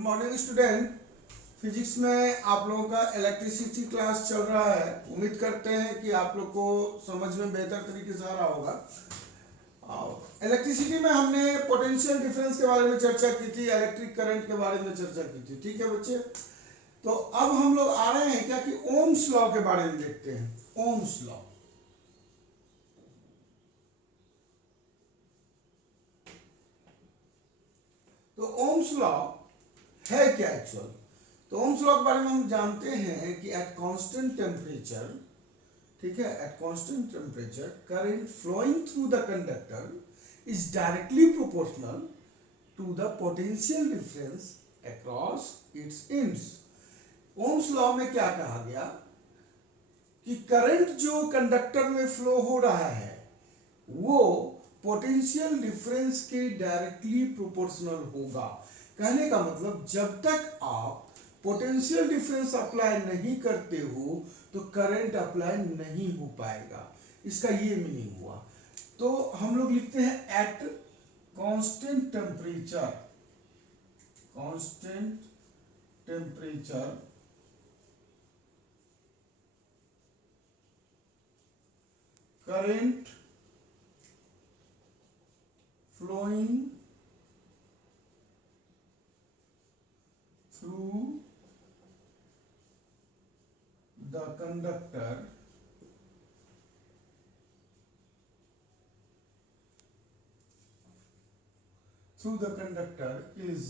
Morning student. Physics में आप लोगों का इलेक्ट्रिसिटी क्लास चल रहा है। उम्मीद करते हैं कि आप लोग को समझ में बेहतर तरीके से आ रहा होगा। इलेक्ट्रिसिटी में हमने पोटेंशियल डिफरेंस के बारे में चर्चा की थी, इलेक्ट्रिक करंट के बारे में चर्चा की थी। ठीक है बच्चे, तो अब हम लोग आ रहे हैं क्या कि ओम्स लॉ के बारे में देखते हैं। ओम्स लॉ, तो ओम्स लॉ है क्या एक्चुअल? तो ओम्स लॉ के बारे में हम जानते हैं कि एट कांस्टेंट टेम्परेचर, ठीक है, at constant temperature current flowing through the conductor is directly proportional to the potential difference across its ends. Ohm's law में क्या कहा गया कि करंट जो कंडक्टर में फ्लो हो रहा है वो पोटेंशियल डिफरेंस के डायरेक्टली प्रोपोर्शनल होगा। कहने का मतलब जब तक आप पोटेंशियल डिफरेंस अप्लाई नहीं करते हो तो करंट अप्लाई नहीं हो पाएगा। इसका ये मीनिंग हुआ। तो हम लोग लिखते हैं eight constant temperature, constant temperature current flowing through the conductor is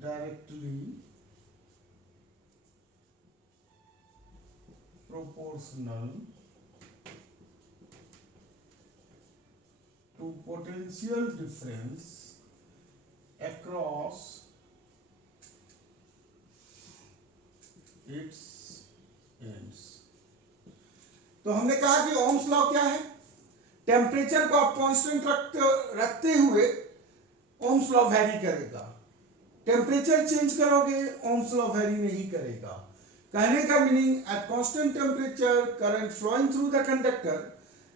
directly proportional to potential difference across its ends। तो हमने कहा कि ओम्स लॉ क्या है? टेम्परेचर को आप कांस्टेंट रखते हुए ओम्स लॉ वैरी करेगा। टेम्परेचर चेंज करोगे ओम्स लॉ वैरी नहीं करेगा। कहने का meaning at constant temperature current flowing through the conductor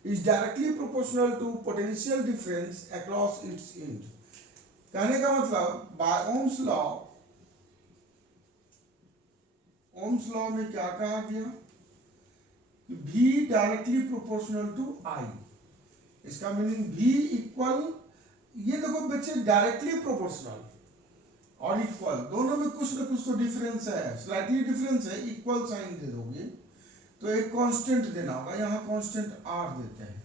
is directly proportional to potential difference across its end। कहने का मतलब by Ohm's law में क्या कहा गया? V directly proportional to I। इसका मीनिंग V इक्वल, ये देखो बच्चे डायरेक्टली प्रोपोर्शनल और इक्वल दोनों में कुछ ना कुछ तो डिफरेंस है, स्लाइटली डिफरेंस है। इक्वल साइन दे दोगे तो एक कांस्टेंट देना होगा, यहाँ कांस्टेंट R देते हैं।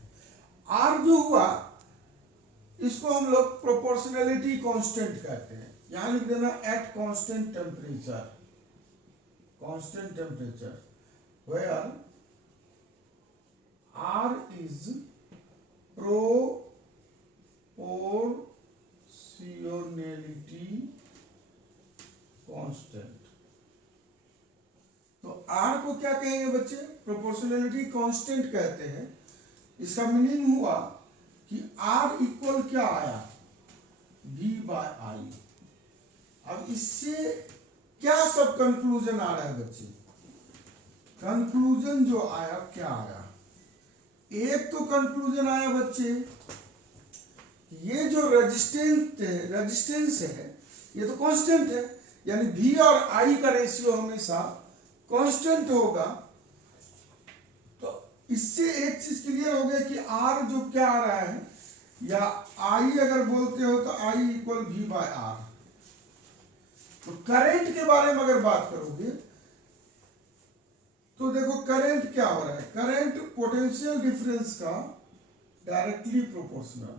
R जो हुआ इसको हम लोग प्रोपोर्शनलिटी कांस्टेंट कहते हैं। यहाँ लिख देना at constant temperature, constant temperature where R is proportionality constant. तो R को क्या कहेंगे बच्चे? प्रोपोर्शनलिटी कांस्टेंट कहते हैं। इसका मीनिंग हुआ कि R इक्वल क्या आया? V by I। अब इससे क्या सब कंक्लूजन आ रहा है बच्चे? कंक्लूजन जो आया क्या आया? एक तो कंक्लूजन आया बच्चे, ये जो रेजिस्टेंस है ये तो कांस्टेंट है, यानी V और I का रेशियो हमेशा कांस्टेंट होगा। तो इससे एक चीज क्लियर हो गया कि R जो क्या आ रहा है, या I अगर बोलते हो तो I equal V by R। तो करंट के बारे में अगर बात करोगे तो देखो करंट क्या हो रहा है? करंट पोटेंशियल डिफरेंस का डायरेक्टली प्रोपोर्शनल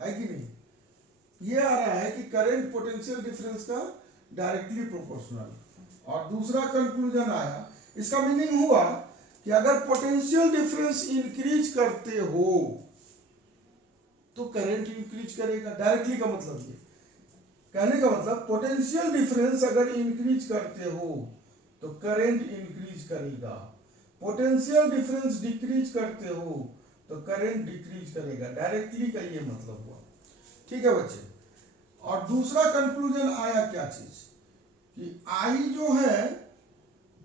है कि नहीं? ये आ रहा है कि करंट पोटेंशियल डिफरेंस का डायरेक्टली प्रोपोर्शनल। और दूसरा कंक्लूजन आया, इसका मीनिंग हुआ कि अगर पोटेंशियल डिफरेंस इंक्रीज करते हो तो करंट इंक्रीज करेगा। डायरेक्टली का मतलब ये, कहने का मतलब पोटेंशियल डिफरेंस अगर इंक्रीज करते हो तो करंट इंक्रीज करेगा, पोटेंशियल डिफरेंस डिक्रीज करते हो तो करंट डिक्रीज करेगा। डायरेक्टली का ये मतलब हुआ। ठीक है बच्चे, और दूसरा कंक्लूजन आया क्या चीज कि I जो है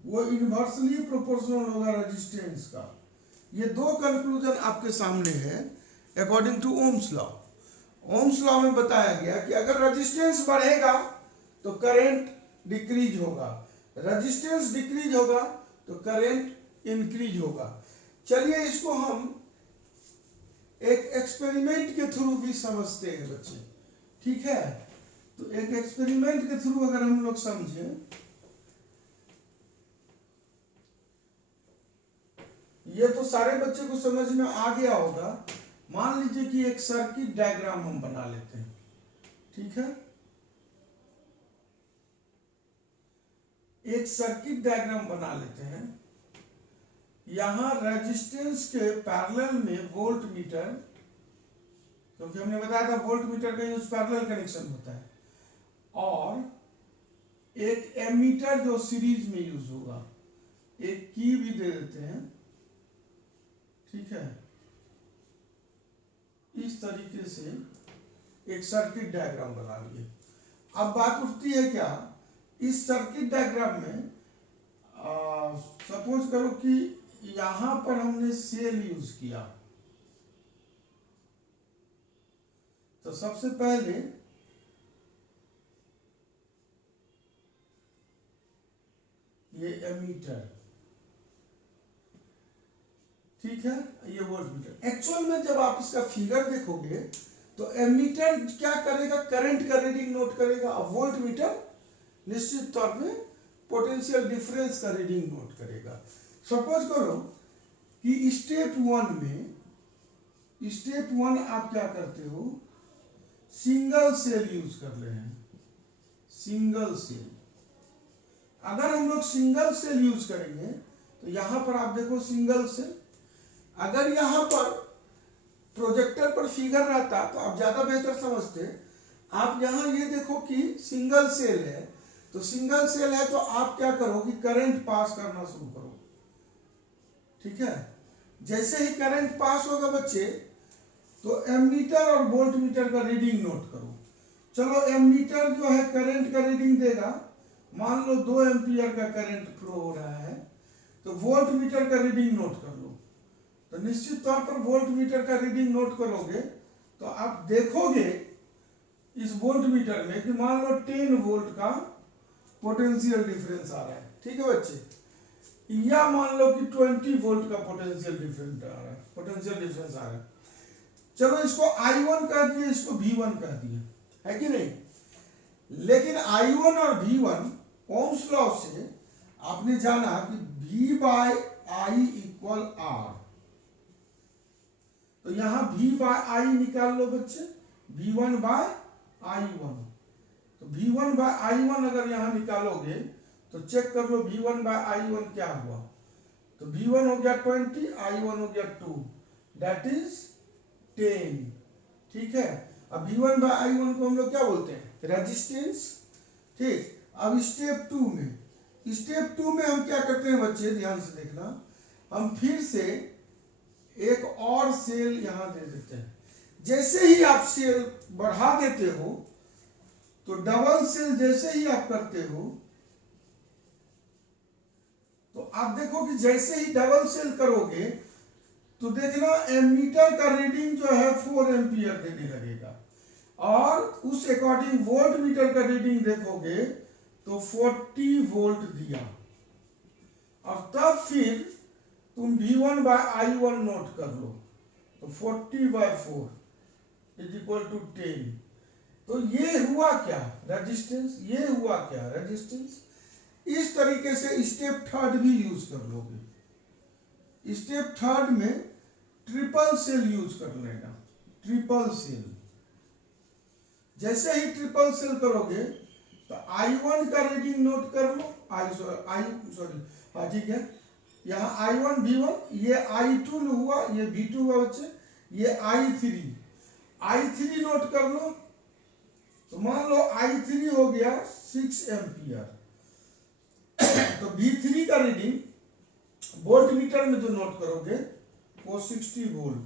वो इनवर्सली प्रोपोर्शनल होगा रेजिस्टेंस का। ये दो कंक्लूजन आपके सामने है according to Ohm's law. Ohm's law में बताया गया कि अगर रेजिस्टेंस बढ़ेगा तो करंट डिक्रीज होगा, रेजिस्टेंस डिक्रीज होगा तो करंट इंक्रीज होगा। चलिए इसको हम एक एक्सपेरिमेंट के थ्रू भी समझते हैं बच्चे, ठीक है। तो एक एक्सपेरिमेंट के थ्रू अगर हम लोग समझें, ये तो सारे बच्चे को समझ में आ गया होगा। मान लीजिए कि एक सर्किट डायग्राम हम बना लेते हैं, ठीक है। एक सर्किट डायग्राम बना लेते हैं। यहां रेजिस्टेंस के पैरेलल में वोल्ट मीटर, क्योंकि हमने बताया था वोल्ट मीटर का यूज पैरेलल कनेक्शन होता है, और एक एमीटर जो सीरीज में यूज होगा। एक की भी दे देते हैं, ठीक है। इस तरीके से एक सर्किट डायग्राम बना लिए। अब बात उठती है क्या, इस सर्किट डायग्राम में सपोज करो कि यहां पर हमने सेल यूज किया, तो सबसे पहले ये एमीटर, ठीक है, ये वोल्ट मीटर। एक्चुअल में जब आप इसका फिगर देखोगे तो एमीटर क्या करेगा, करंट का रीडिंग नोट करेगा, और वोल्ट मीटर निश्चित तौर पे पोटेंशियल डिफरेंस का रीडिंग नोट करेगा। सपोज करो कि स्टेप वन आप क्या करते हो, सिंगल सेल यूज कर रहे हैं, सिंगल सेल। अगर हम लोग सिंगल सेल यूज करेंगे तो यहां पर आप देखो सिंगल सेल। अगर यहां पर प्रोजेक्टर पर फिगर रहता तो आप ज्यादा बेहतर समझते। आप यहां ये देखो कि सिंगल सेल है, तो सिंगल सेल है तो आप क्या करो कि करंट पास करना शुरू करो, ठीक है। जैसे ही करंट पास होगा बच्चे, तो एमीटर और वोल्ट मीटर का रीडिंग नोट करो। चलो एमीटर जो है करंट का रीडिंग देगा, मान लो 2 एम्पियर का करंट फ्लो हो रहा है, तो वोल्ट मीटर का रीडिंग नोट कर लो। तो निश्चित तौर पर वोल्ट मीटर का रीडिंग नोट करोगे तो आप देखोगे इस वोल्ट मीटर में कि मान लो 10 वोल्ट का पोटेंशियल डिफरेंस आ रहा है, ठीक है बच्चे। या मान लो कि 20 वोल्ट का पोटेंशियल डिफरेंस आ रहा है, चलो इसको I1 कह दिए, इसको V1 कह दिए, है कि नहीं। लेकिन I1 और V1 ओम्स लॉ से आपने जाना कि V by I equal R। तो यहां V बाय I निकाल लो बच्चे, V1 बाय I1। तो V1 बाय I1 अगर यहां निकालोगे तो चेक कर लो V1 बाय I1 क्या हुआ। तो V1 हो गया 20, I1 हो गया 2, दैट इज 10, ठीक है। अब V1 बाय I1 को हम लोग क्या बोलते हैं, रेजिस्टेंस, ठीक। अब स्टेप टू में हम क्या करते हैं बच्चे, ध्यान से देखना। हम फिर से एक और सेल यहां दे देते हैं। जैसे ही आप सेल बढ़ा देते हो तो डबल सेल जैसे ही आप करते हो तो आप देखो कि जैसे ही डबल सेल करोगे तो देखना एमीटर का रीडिंग जो है 4 एम्पियर देने लगेगा, और उस अकॉर्डिंग वोल्ट मीटर का रीडिंग देखोगे तो 40 वोल्ट दिया। और तब फिर तुम V1 बाय I1 नोट कर लो, तो 40/4 इज इक्वल टू 10। तो ये हुआ क्या, रेजिस्टेंस, ये हुआ क्या, रेजिस्टेंस। इस तरीके से स्टेप थर्ड भी यूज कर लोगे। स्टेप थर्ड में ट्रिपल सेल यूज कर लेना, ट्रिपल सेल। जैसे ही ट्रिपल सेल करोगे तो I1 का रीडिंग नोट कर लो, हाँ ठीक है। यहाँ I1 V1, ये I2 हुआ, ये V2 हुआ बच्चे, ये I3 नोट कर लो। तो मान लो I3 हो गया 6 एम्पियर। तो V3 का रीडिंग वोल्ट मीटर में जो नोट करोगे वो 60 वोल्ट।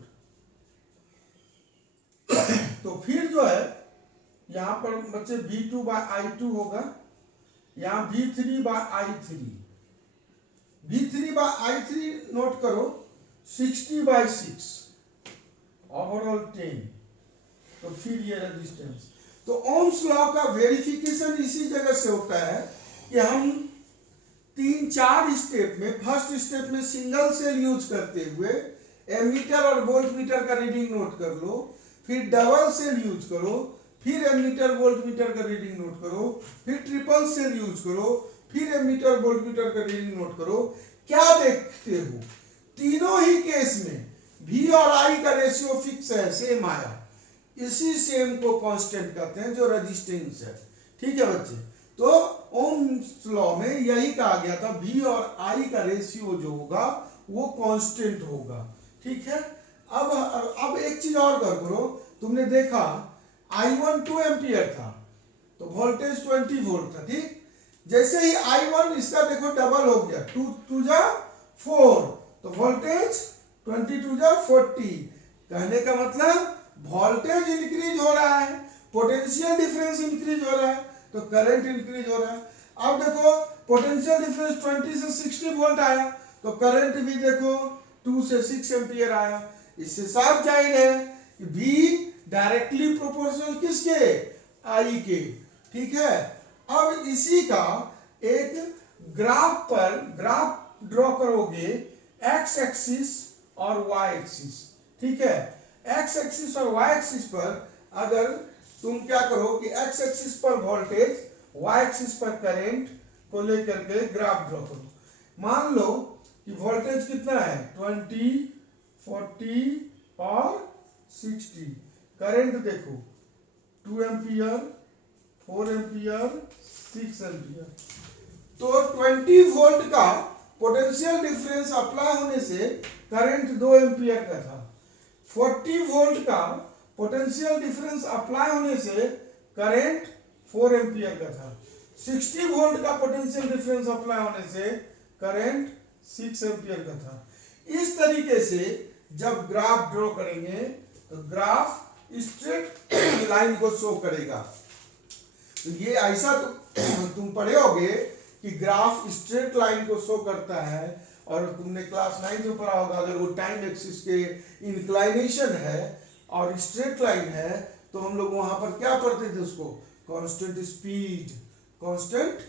तो फिर जो है यहां पर बच्चे V2 बाय I2 होगा, यहां V3 bye I3, V3 bye I3 note करो 60/6 ओवरऑल 10। तो फिर ये रेजिस्टेंस। तो ओम्स लॉ का वेरिफिकेशन इसी जगह से होता है कि हम 3-4 स्टेप में, फर्स्ट स्टेप में सिंगल सेल यूज करते हुए एमीटर और वोल्ट मीटर का रीडिंग नोट कर लो, फिर डबल सेल यूज करो, फिर एमीटर वोल्ट मीटर का रीडिंग नोट करो, फिर ट्रिपल सेल यूज करो, फिर एमीटर वोल्ट मीटर का रीडिंग नोट करो। क्या देखते हो, तीनों ही केस में V और I का रेशियो फिक्स है, सेम आया, इसी सेम को कांस्टेंट कहते हैं जो रेजिस्टेंस है। ठीक है बच्चे, तो ओम्स लॉ में यही कहा गया था, V और I का रेशियो जो होगा वो कांस्टेंट होगा। ठीक है, अब एक चीज और करो, तुमने देखा I1 2 एम्पियर था तो वोल्टेज 20 वोल्ट था। ठीक, जैसे ही I1 इसका देखो डबल हो गया, 2 2 जा 4, तो वोल्टेज 20 2 जा 40। कहने का मतलब वोल्टेज इंक्रीज हो रहा है, पोटेंशियल डिफरेंस इंक्रीज हो रहा है, तो करंट इंक्रीज हो रहा है। अब देखो पोटेंशियल डिफरेंस 20 से 60 वोल्ट आया, तो करंट भी देखो 2 से 6 एम्पियर आया। इससे साफ जाहिर है कि V डायरेक्टली प्रोपोर्शनल किसके, I के। ठीक है, अब इसी का एक ग्राफ पर ग्राफ ड्रॉ करोगे, एक्स एक्सिस और वाई एक्सिस। ठीक है, एक्स एक्सिस और वाई एक्सिस पर अगर तुम क्या करो कि एक्स एक्सिस पर वोल्टेज, वाई एक्सिस पर करंट को लेकर के ग्राफ ड्रॉ करो। मान लो कि वोल्टेज कितना है, 20, 40 और 60। करंट देखो 2 एम्पियर, 4 एम्पियर, 6 एम्पियर। तो 20 वोल्ट का पोटेंशियल डिफरेंस अप्लाई होने से करंट 2 एम्पियर का था। 40 वोल्ट का पोटेंशियल डिफरेंस अप्लाई होने से करंट 4 एम्पियर का था। 60 वोल्ट का पोटेंशियल डिफरेंस अप्लाई होने से करंट 6 एम्पियर का था। इस तरीके से जब ग्राफ ड्रॉ करेंगे तो ग्राफ स्ट्रेट लाइन को शो करेगा। तो ये ऐसा तुम पढ़े होगे कि ग्राफ स्ट्रेट लाइन को शो करता है, और तुमने क्लास 9 में पढ़ा होगा, अगर वो टाइम एक्सिस के इंक्लाइनेशन है और स्ट्रेट लाइन है तो हम लोग वहां पर क्या पढ़ते थे, उसको कांस्टेंट स्पीड, कांस्टेंट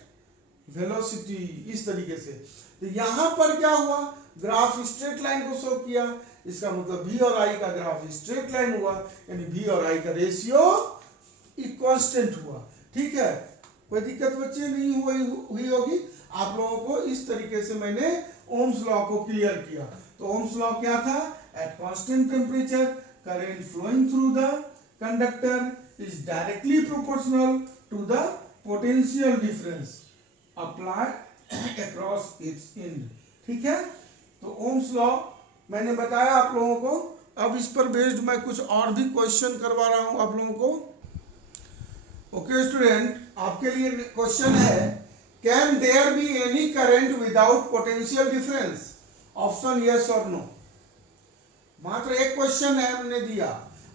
वेलोसिटी, इस तरीके से। तो यहां पर क्या हुआ, ग्राफ स्ट्रेट लाइन को शो किया, इसका मतलब V और I का ग्राफ स्ट्रेट लाइन हुआ, यानी V और I का रेशियो कांस्टेंट हुआ। ठीक है, कोई दिक्कत बच्चे नहीं हुई होगी आप लोगों को। इस तरीके से मैंने ओम्स लॉ को क्लियर किया। तो ओम्स लॉ क्या था, at constant temperature current flowing through the conductor is directly proportional to the potential difference applied across its end. ठीक है, तो ओम्स लॉ मैंने बताया आप लोगों को। अब इस पर बेस्ड मैं कुछ और भी क्वेश्चन करवा रहा हूं आप लोगों को। ओके स्टूडेंट, आपके लिए क्वेश्चन है, can there be any current without potential difference? Option yes और नो। मात्र एक क्वेश्चन है, हमने दिया,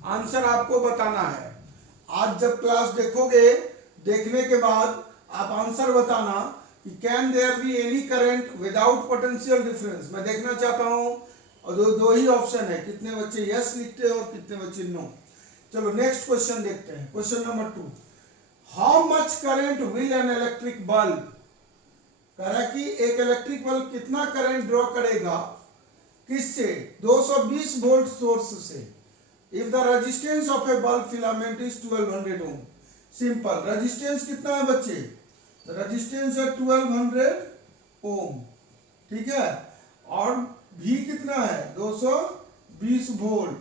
आंसर आपको बताना है। आज जब क्लास देखोगे, देखने के बाद आप आंसर बताना कि can there be any current without potential difference. मैं देखना चाहता हूं, और दो ही ऑप्शन है, कितने बच्चे यस लिखते हैं और कितने बच्चे नो। चलो नेक्स्ट क्वेश्चन देखते हैं, question number 2। How much current will an electric bulb, कह रहा कि एक इलेक्ट्रिक बल्ब कितना करंट ड्रॉ करेगा, किससे, 220 वोल्ट सोर्स से, if the resistance of a bulb filament is 1200 ohm. Simple, resistance कितना है बच्चे, रेजिस्टेंस है 1200 ओम। ठीक है, और V कितना है, 220 वोल्ट।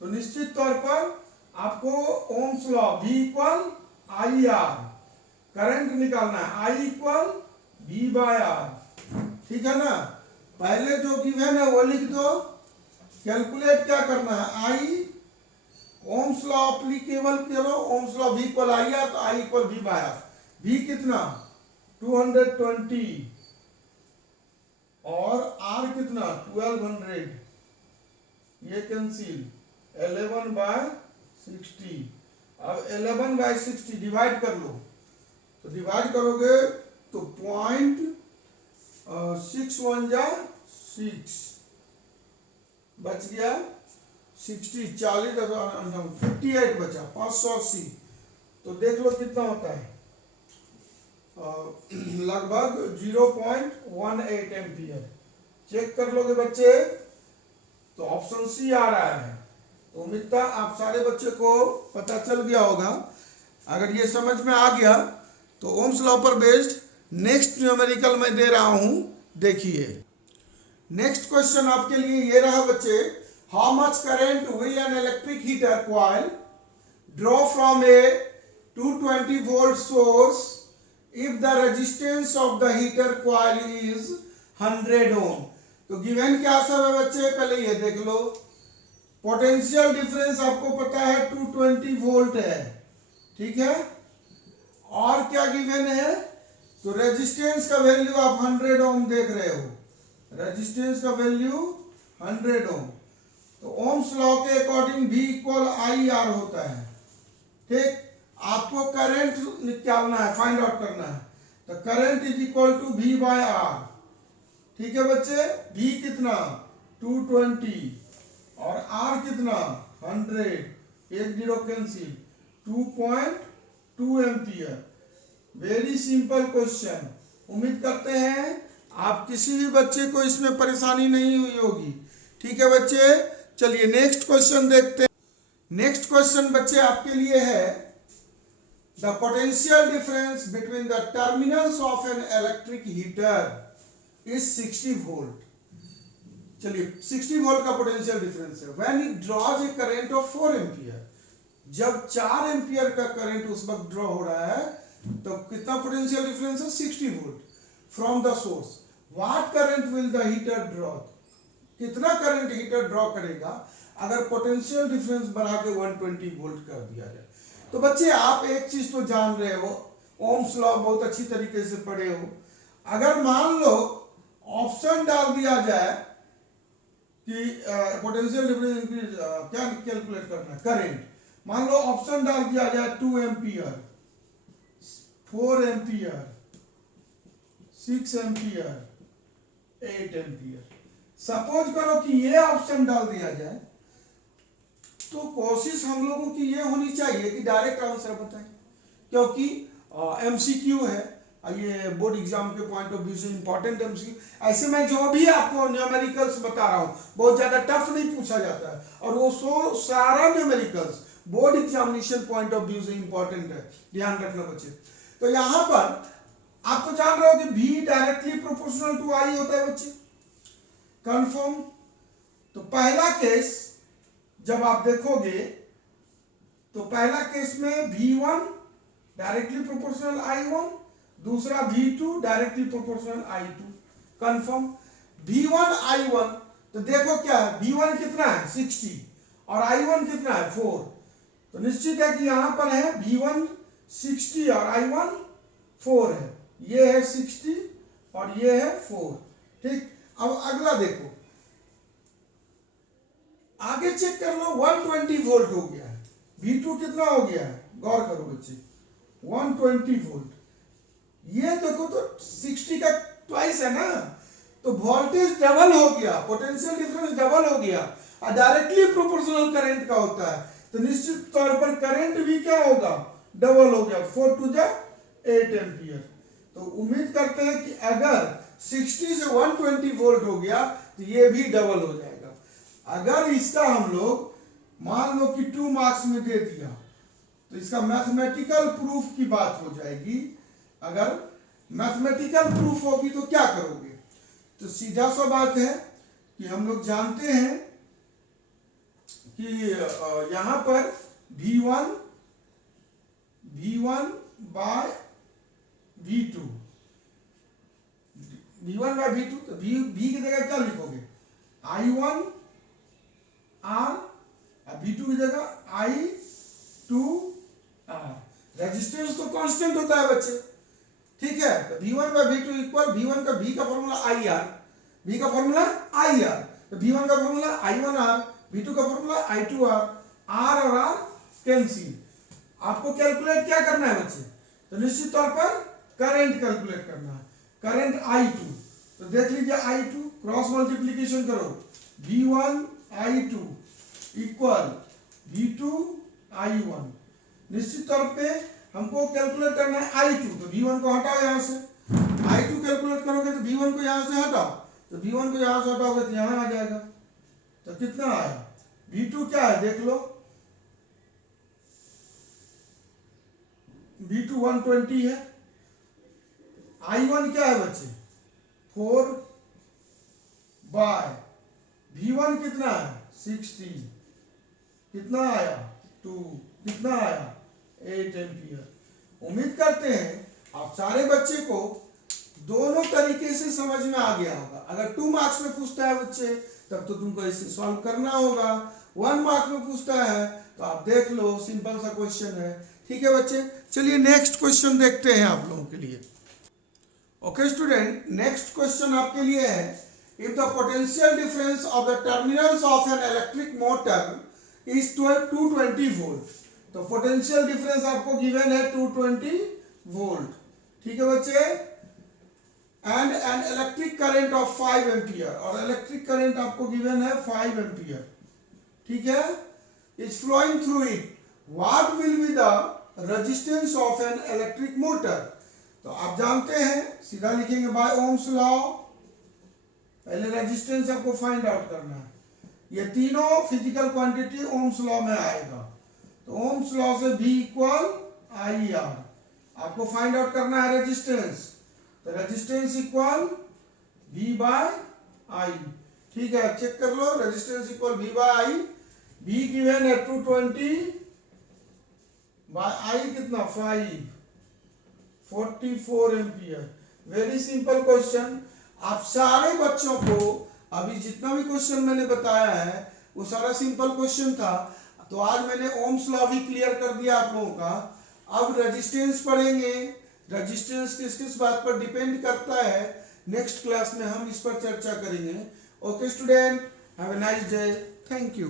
तो निश्चित तौर पर आपको Ohm's law V equal IR, current निकालना है, I इक्वल V/R। ठीक है ना, पहले जो गिवन है वो लिख दो, कैलकुलेट क्या करना है, I ओम्स लॉ अप्लीकेबल करो, Ohm's law V equal IR, तो I इक्वल V/R। V कितना 220 और R कितना 1200, ये कैंसिल, 11/60। अब 11/60 डिवाइड कर लो, तो डिवाइड करोगे तो 0.61 जा 6 बच गया 60 40 58 बचा, 580। तो देख लो कितना होता है, लगभग 0.18 एम्पियर। चेक कर लोगे बच्चे, तो ऑप्शन सी आ रहा है। तो उम्मीद था आप सारे बच्चे को पता चल गया होगा। अगर ये समझ में आ गया तो ओम्स लॉ पर बेस्ड नेक्स्ट न्यूमेरिकल मैं दे रहा हूं, देखिए। नेक्स्ट क्वेश्चन आपके लिए ये रहा बच्चे, how much current will an electric heater coil draw from A 220 volt source if the resistance of the heater coil is 100 ohm। तो गिवन क्या सब है बच्चे, पहले ये देख लो। पोटेंशियल डिफरेंस आपको पता है 220 वोल्ट है, ठीक है। और क्या गिवन है, तो रेजिस्टेंस का वैल्यू आप 100 ओम देख रहे हो, रेजिस्टेंस का वैल्यू 100 ओम। तो ओम्स लॉ के अकॉर्डिंग V इक्वल IR होता है, ठीक। आपको करंट निकालना है, फाइंड आउट करना है। तो current is equal to V by R, ठीक है बच्चे। V कितना 220 और R कितना 100, एक zero cancel, 2.2 ampere. Very simple question. उम्मीद करते हैं आप किसी भी बच्चे को इसमें परेशानी नहीं हुई होगी, ठीक है बच्चे। चलिए नेक्स्ट क्वेश्चन देखते हैं। नेक्स्ट क्वेश्चन बच्चे आपके लिए है, the potential difference between the terminals of an electric heater is 60 volt। चलिए 60 वोल्ट का पोटेंशियल डिफरेंस है when it draws a current of 4 ampere. जब 4 एम्पियर का करंट उस वक्त ड्रॉ हो रहा है तो कितना पोटेंशियल डिफरेंस है, 60 volt from the source. What current will the heater draw, कितना करंट हीटर ड्रॉ करेगा अगर पोटेंशियल डिफरेंस बढ़ा के 120 वोल्ट कर दिया जाए। तो बच्चे आप एक चीज तो जान रहे हो, ओम्स लॉ बहुत अच्छी तरीके से पढ़े हो। अगर मान लो ऑप्शन डाल दिया जाए कि पोटेंशियल डिफरेंस इंक्रीज, क्या कैलकुलेट करना है, करंट। मान लो ऑप्शन डाल दिया जाए 2 ampere, 4 ampere, 6 ampere, 8 ampere. Suppose करो कि ये ऑप्शन डाल दिया जाए, तो कोशिश हम लोगों की ये होनी चाहिए कि डायरेक्ट आंसर बताएं, क्योंकि एमसीक्यू है, ये बोर्ड एग्जाम के पॉइंट ऑफ व्यू से इंपॉर्टेंट एमसीक्यू। ऐसे में जो भी आपको न्यूमेरिकल्स बता रहा हूं बहुत ज्यादा टफ नहीं पूछा जाता है, और वो सारा numericals board examination point of view से इंपॉर्टेंट है, ध्यान रखना बच्चे। तो यहां पर आप तो जान रहे हो कि V directly proportional to I होता है बच्चे, कंफर्म। तो पहला केस जब आप देखोगे तो पहला केस में V1 डायरेक्टली प्रोपोर्शनल I1, दूसरा V2 directly proportional I2, confirm. V1 I1, तो देखो क्या है, V1 कितना है 60 और I1 कितना है 4। तो निश्चित है कि यहां पर है V1 60 और I1 4 है, ये है 60 और ये है 4, ठीक। अब अगला देखो, आगे चेक कर लो, 120 वोल्ट हो गया है, V2 कितना हो गया है, गौर करो बच्चे, 120 वोल्ट। ये देखो तो 60 का ट्वाइस है ना, तो वोल्टेज डबल हो गया, पोटेंशियल डिफरेंस डबल हो गया, और डायरेक्टली प्रोपोर्शनल करंट का होता है, तो निश्चित तौर पर करंट भी क्या होगा, डबल हो गया, 4 to the 8 एम्पियर। तो उम्मीद करते हैं कि अगर 60 से 120 वोल्ट हो गया तो ये भी डबल हो जाएगा। अगर इसका हम लोग मान लो कि 2 मार्क्स में दे दिया तो इसका मैथमेटिकल प्रूफ की बात हो जाएगी। अगर मैथमेटिकल प्रूफ होगी तो क्या करोगे, तो सीधा सा बात है कि हम लोग जानते हैं कि यहां पर V1 bye V2, V1 bye V2, तो V की जगह क्या लिखोगे, I1 R, V2 की जगह I2 R। रेजिस्टेंस तो कांस्टेंट होता है बच्चे, ठीक है। तो V1 bye V2 equal V1 का V का फॉर्मूला IR, V का फॉर्मूला IR, तो V1 का फॉर्मूला I1R, V2 का फॉर्मूला I2R, R और R कैंसिल। आपको कैलकुलेट क्या करना है बच्चे, तो निश्चित तौर पर करंट कैलकुलेट करना है, करंट I2। तो देख लीजिए I2 क्रॉस मल्टीप्लीकेशन करो, V1 I2 equal V2 I1। निश्चित तौर पे हमको कैलकुलेट करना है I2, तो V1 को हटाओ यहाँ से, I2 कैलकुलेट करोगे तो V1 को यहाँ से हटाओ, तो V1 को यहाँ से हटाओगे तो यहाँ आ जाएगा। तो कितना आया, V2 क्या है देख लो, V2 120 है, I1 क्या है बच्चे 4 बाय V1 कितना है 60, कितना आया 2, कितना आया 8 एम्पियर। उम्मीद करते हैं आप सारे बच्चे को दोनों तरीके से समझ में आ गया होगा। अगर 2 मार्क्स में पूछता है बच्चे तब तो तुमको इसे सॉल्व करना होगा, 1 मार्क में पूछता है तो आप देख लो, सिंपल सा क्वेश्चन है। ठीक है बच्चे, चलिए नेक्स्ट क्वेश्चन देखते हैं आप लोगों के लिए। ओके स्टूडेंट, नेक्स्ट क्वेश्चन आपके लिए है, if the potential difference of the terminals of an electric motor is 220 volt, तो पोटेंशियल डिफरेंस आपको गिवन है 220 वोल्ट। ठीक है बच्चे, and an electric current of 5 ampere, और इलेक्ट्रिक करंट आपको गिवन है 5 एम्पियर। ठीक है, is flowing through it, what will be the resistance of an electric motor. तो आप जानते हैं, सीधा लिखेंगे बाय ओम्स लॉ। पहले रेजिस्टेंस आपको फाइंड आउट करना है, ये तीनों फिजिकल क्वांटिटी ओम्स लॉ में आएगा। तो ओम्स लॉ से V इक्वल आई आर, आपको फाइंड आउट करना है रेजिस्टेंस, तो रेजिस्टेंस इक्वल V बाय आई। ठीक है, चेक कर लो, रेजिस्टेंस इक्वल V बाय आई, V गिवन है 220 बाय आई कितना 5, 44 एम्पियर। Very simple question. आप सारे बच्चों को अभी जितना भी क्वेश्चन मैंने बताया है वो सारा सिंपल क्वेश्चन था, तो आज मैंने ओम्स लॉ भी क्लियर कर दिया आप लोगों का। अब रेजिस्टेंस पढ़ेंगे, रेजिस्टेंस किस किस बात पर डिपेंड करता है, नेक्स्ट क्लास में हम इस पर चर्चा करेंगे। Okay student, have a nice day, thank you.